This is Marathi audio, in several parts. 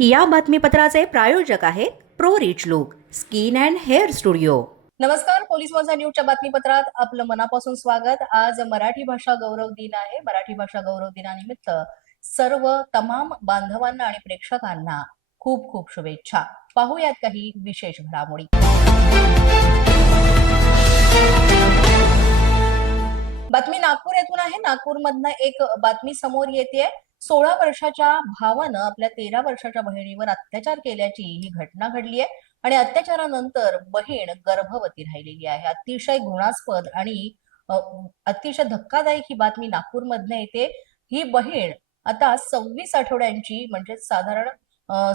या बातमीपत्राचे प्रायोजक आहेत pro rich look skin and hair studio. नमस्कार, पोलीस माझा न्यूजच्या बातमीपत्रात आपलं मनापासून स्वागत। आज मराठी भाषा गौरव दिन आहे। मराठी भाषा गौरव दिनानिमित्त सर्व तमाम बांधवांना आणि प्रेक्षकांना खूप खूप शुभेच्छा। पाहूयात काही विशेष घडामोडी। बातमी नागपूर येथून आहे। नागपूरमधनं एक बातमी समोर येते। 16 वर्षाच्या भावानं आपल्या 13 वर्षाच्या बहिणीवर अत्याचार केल्याची ही घटना घडली आहे आणि अत्याचारानंतर बहीण गर्भवती राहिलेली आहे। अतिशय घृणास्पद आणि अतिशय धक्कादायक ही बातमी नागपूरमधनं येते। ही बहीण आता 26 आठवड्यांची म्हणजे साधारण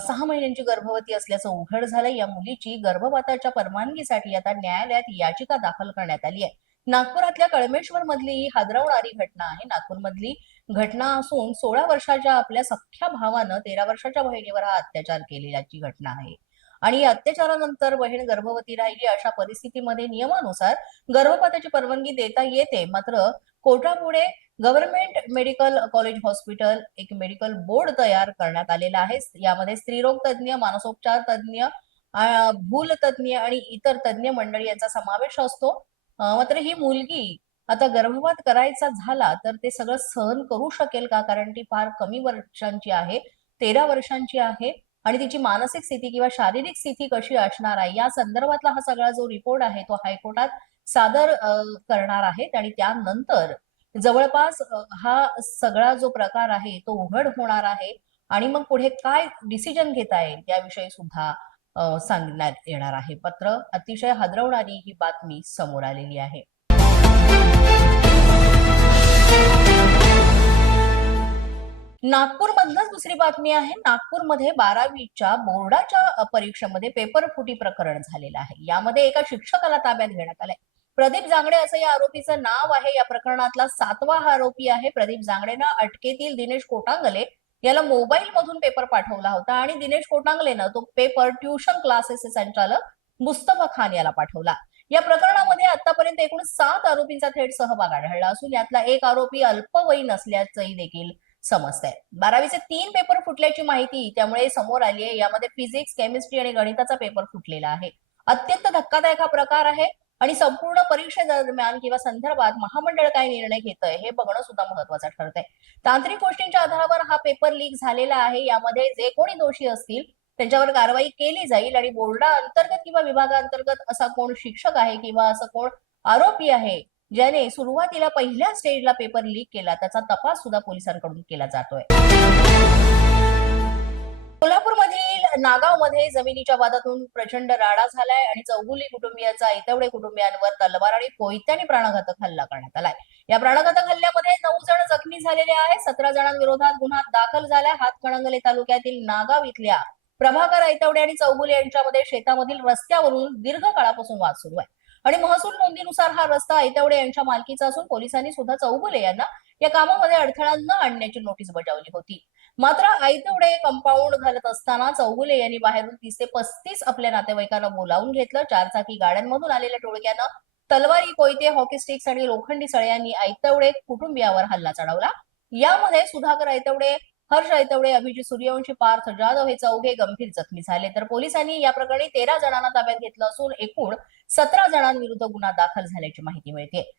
6 महिन्यांची गर्भवती असल्याचं उघड झालंय। या मुलीची गर्भपाताच्या परवानगीसाठी आता न्यायालयात याचिका दाखल करण्यात आली आहे। नागपुरातल्या कळमेश्वर मधली ही हादरवणारी घटना आहे। नागपूरमधली घटना असून 16 वर्षाच्या आपल्या सख्ख्या भावानं 13 वर्षाच्या बहिणीवर हा अत्याचार केलेल्याची घटना आहे आणि या अत्याचारानंतर बहीण गर्भवती राहिली। अशा परिस्थितीमध्ये नियमानुसार गर्भपाताची परवानगी देता येते, मात्र कोर्टापुढे गव्हर्नमेंट मेडिकल कॉलेज हॉस्पिटल एक मेडिकल बोर्ड तयार करण्यात आलेला आहे। यामध्ये स्त्रीरोग तज्ज्ञ, मानसोपचार तज्ज्ञ, भूल तज्ज्ञ आणि इतर तज्ज्ञ मंडळी यांचा समावेश असतो। मात्र ही मुलगी आता गर्भपात करायचा झाला तर ते सगळं सहन करू शकेल का? कारण ती फार कमी वर्षांची आहे, 13 वर्षांची आहे आणि तिची मानसिक स्थिती किंवा शारीरिक स्थिती कशी असणार आहे या संदर्भातला हा सगळा जो रिपोर्ट आहे तो हायकोर्टात सादर करणार आहेत आणि त्यानंतर जवळपास हा सगळा जो प्रकार आहे तो उघड होणार आहे आणि मग पुढे काय डिसिजन घेता येईल याविषयी सुद्धा सांगण्यात येणार आहे। पत्र अतिशय हादरवणारी ही बातमी समोर आलेली आहे। नागपूरमधनच दुसरी बातमी आहे। नागपूरमध्ये 12वीच्या बोर्डाच्या परीक्षेमध्ये पेपर फुटी प्रकरण झालेलं आहे। यामध्ये एका शिक्षकाला ताब्यात घेण्यात आलंय। प्रदीप जांगडे असं या आरोपीचं नाव आहे। या प्रकरणातला 7वा हा आरोपी आहे। प्रदीप जांगडेनं अटकेतील दिनेश कोटांगले याला मोबाईल मधून पेपर पाठवला होता आणि दिनेश कोटांगलेनं तो पेपर ट्युशन क्लासेसचे संचालक मुस्तफा खान याला पाठवला। या प्रकरणामध्ये आतापर्यंत एकूण 7 आरोपींचा थेट सहभाग आढळला असून यातला एक आरोपी अल्पवयीन असल्याचंही देखील समजतंय। 12वीचे 3 पेपर फुटल्याची माहिती त्यामुळे समोर आली आहे। यामध्ये फिजिक्स, केमिस्ट्री आणि गणिताचा पेपर फुटलेला आहे। अत्यंत धक्कादायक हा प्रकार आहे आणि संपूर्ण परीक्षेदरम्यान किंवा संदर्भात महामंडळ काय निर्णय घेतंय हे बघणं सुद्धा महत्वाचं ठरतंय। तांत्रिक गोष्टींच्या आधारावर हा पेपर लीक झालेला आहे। यामध्ये जे कोणी दोषी असतील त्यांच्यावर कारवाई केली जाईल आणि बोर्डा अंतर्गत किंवा विभागांतर्गत असा कोण शिक्षक आहे किंवा असं कोण आरोपी आहे ज्याने सुरुवातीला पहिल्या स्टेजला पेपर लीक केला त्याचा तपास सुद्धा पोलिसांकडून केला जातोय। कोल्हापूरमधील नागावमध्ये जमिनीच्या वादातून प्रचंड राडा झालाय आणि चौगुले कुटुंबियांचा ऐतवडे कुटुंबियांवर तलवार आणि कोयत्याने प्राणघातक हल्ला करण्यात आलाय। या प्राणघातक हल्ल्यामध्ये 9 जण जखमी झालेले आहेत। 17 जणांविरोधात गुन्हा दाखल झालाय। हातकणंगले तालुक्यातील नागाव इथल्या प्रभाकर ऐतवडे आणि चौगुले यांच्यामध्ये शेतामधील रस्त्यावरून दीर्घ काळापासून वाद सुरू आहे आणि महसूल नोंदीनुसार हा रस्ता ऐतवडे यांच्या मालकीचा असून पोलिसांनी सुद्धा चौगुले यांना या कामामध्ये अडथळा न आणण्याची नोटीस बजावली होती। मात्र ऐतवडे कंपाऊंड घालत असताना चौगुले यांनी बाहेरून 30 ते 35 आपल्या नातेवाईकांना बोलावून घेतलं। 4 चाकी गाड्यांमधून आलेल्या टोळक्यानं तलवारी, कोयते, हॉकी स्टिक्स आणि लोखंडी सळ्यांनी ऐतवडे कुटुंबियावर हल्ला चढवला। यामध्ये सुधाकर ऐतवडे, हर्ष ऐतवडे, अभिजित सूर्यवंशी, पार्थ जाधव हे चौघे गंभीर जखमी झाले। तर पोलिसांनी या प्रकरणी 13 जणांना ताब्यात घेतलं असून एकूण 17 जणांविरुद्ध गुन्हा दाखल झाल्याची माहिती मिळते।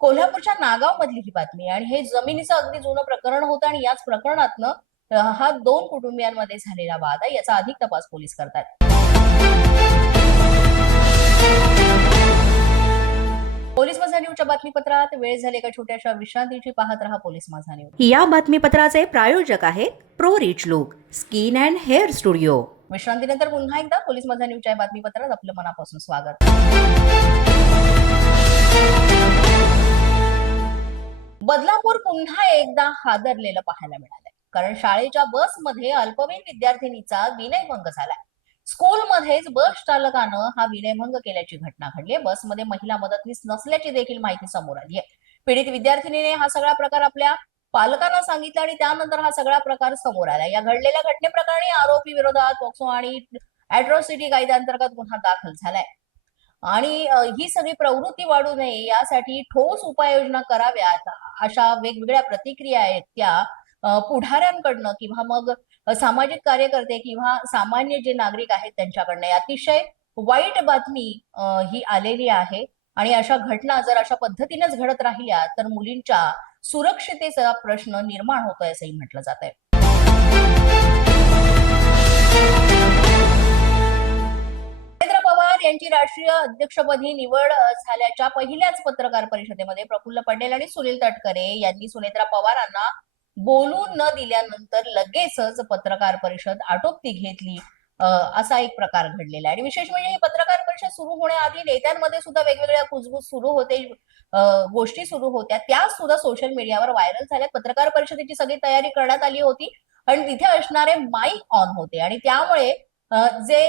कोल्हापूरच्या नागाव मधली ही बातमी आणि हे जमिनीचं अगदी जुनं प्रकरण होतं आणि याच प्रकरणातनं हा 2 कुटुंबियांमध्ये झालेला वाद आहे। याचा अधिक तपास पोलीस करतात। पोलीस माझा न्यूजच्या बातमीपत्रात वेळ झाली एका छोट्याशा विश्रांतीची। पाहत रहा पोलीस माझा न्यूज। या बातमीपत्राचे प्रायोजक आहेत pro rich look skin and hair studio. विश्रांतीनंतर पुन्हा एकदा पोलीस माझा न्यूजच्या बातमीपत्रात आपलं मनापासून स्वागत। बदलापूर पुन्हा एकदा हादरलेलं पाहायला मिळालंय, कारण शाळेच्या बसमध्ये अल्पवयीन विद्यार्थिनीचा विनयभंग झालाय। स्कूलमध्येच बस चालकानं हा विनयभंग केल्याची घटना घडली आहे। बसमध्ये महिला मदतनीस नसल्याची देखील माहिती समोर आली आहे। पीडित विद्यार्थिनीने हा सगळा प्रकार आपल्या पालकांना सांगितलं आणि त्यानंतर हा सगळा प्रकार समोर आला। या घडलेल्या घटनेप्रकरणी आरोपी विरोधात पॉक्सो आणि अॅट्रॉसिटी कायद्याअंतर्गत गुन्हा दाखल झालाय आणि ही सगळी प्रवृत्ती वाढू नये यासाठी ठोस उपाययोजना कराव्यात अशा वेगवेगळ्या प्रतिक्रिया आहेत त्या पुढाऱ्यांकडनं किंवा मग सामाजिक कार्यकर्ते किंवा सामान्य जे नागरिक आहेत त्यांच्याकडनं अतिशय वाईट बातमी ही आलेली आहे. आणि अशा घटना जर अशा पद्धतीनेच घडत राहिल्या तर मुलींच्या सुरक्षितेचा प्रश्न निर्माण होतोय असंही म्हटलं जात आहे. शरद पवार यांची राष्ट्रीय अध्यक्षपदी निवड झाल्याच्या पहिल्याच पत्रकार परिषदेमध्ये प्रफुल्ल पटेल आणि सुनील तटकरे यांनी सुनेत्रा पवारांना बोलून न दिल्यानंतर लगेचच पत्रकार परिषद आटोपती घेतली, असा एक प्रकार घडलेला आहे. आणि विशेष म्हणजे ही पत्रकार परिषद सुरू होण्याआधी नेत्यांमध्ये सुद्धा वेगवेगळ्या कुजबूज सुरू होते, गोष्टी सुरू होत्या, त्या सुद्धा सोशल मीडियावर व्हायरल झाल्या. पत्रकार परिषदेची सगळी तयारी करण्यात आली होती आणि तिथे असणारे माईक ऑन होते आणि त्यामुळे जे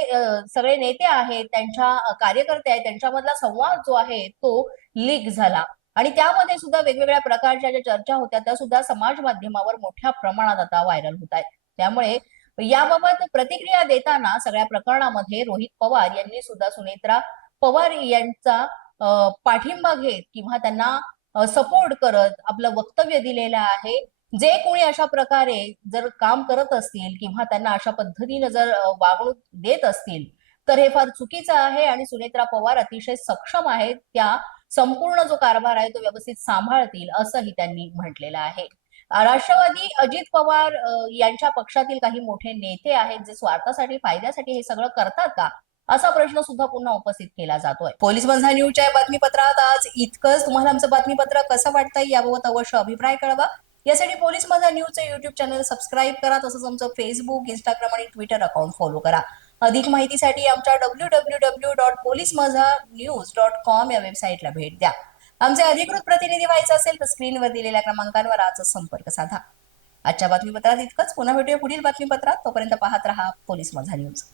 सगळे नेते आहेत, त्यांच्या कार्यकर्ते आहेत, त्यांच्यामधला संवाद जो आहे तो लीक झाला आणि त्यामध्ये सुद्धा वेगवेगळ्या प्रकारच्या ज्या चर्चा होत्या त्या सुद्धा समाज माध्यमावर मोठ्या प्रमाणात आता व्हायरल होत आहेत. त्यामुळे याबाबत प्रतिक्रिया देताना सगळ्या प्रकरणामध्ये रोहित पवार यांनी सुद्धा सुनेत्रा पवार यांचा पाठिंबा घेत किंवा त्यांना सपोर्ट करत आपलं वक्तव्य दिलेलं आहे. जे कोणी अशा प्रकारे जर काम करत असतील किंवा त्यांना अशा पद्धतीने जर वागणूक देत असतील तर हे फार चुकीचं आहे आणि सुनेत्रा पवार अतिशय सक्षम आहेत, त्या संपूर्ण जो कारभार आहे तो व्यवस्थित सांभाळतील असंही त्यांनी म्हटलेलं आहे. राष्ट्रवादी अजित पवार यांच्या पक्षातील काही मोठे नेते आहेत जे स्वार्थासाठी फायद्यासाठी हे सगळं करतात का, असा प्रश्न सुद्धा पुन्हा उपस्थित केला जातोय. पोलीस बंधा न्यूजच्या बातमीपत्रात आज इतकंच. तुम्हाला आमचं बातमीपत्र कसं वाटतंय याबाबत अवश्य अभिप्राय कळवा. यासाठी पोलीस माझा न्यूजचं युट्यूब चॅनल सबस्क्राईब करा, तसंच आमचं फेसबुक, इंस्टाग्राम आणि ट्विटर अकाउंट फॉलो करा. अधिक माहितीसाठी आमच्या www.policemazhanews.com या वेबसाईटला भेट द्या. आमचे अधिकृत प्रतिनिधी व्हायचं असेल तर स्क्रीनवर दिलेल्या क्रमांकांवर आजच संपर्क साधा. आजच्या बातमीपत्रात इतकंच. पुन्हा भेटूया पुढील बातमीपत्रात. तोपर्यंत पाहत रहा पोलीस माझा न्यूज.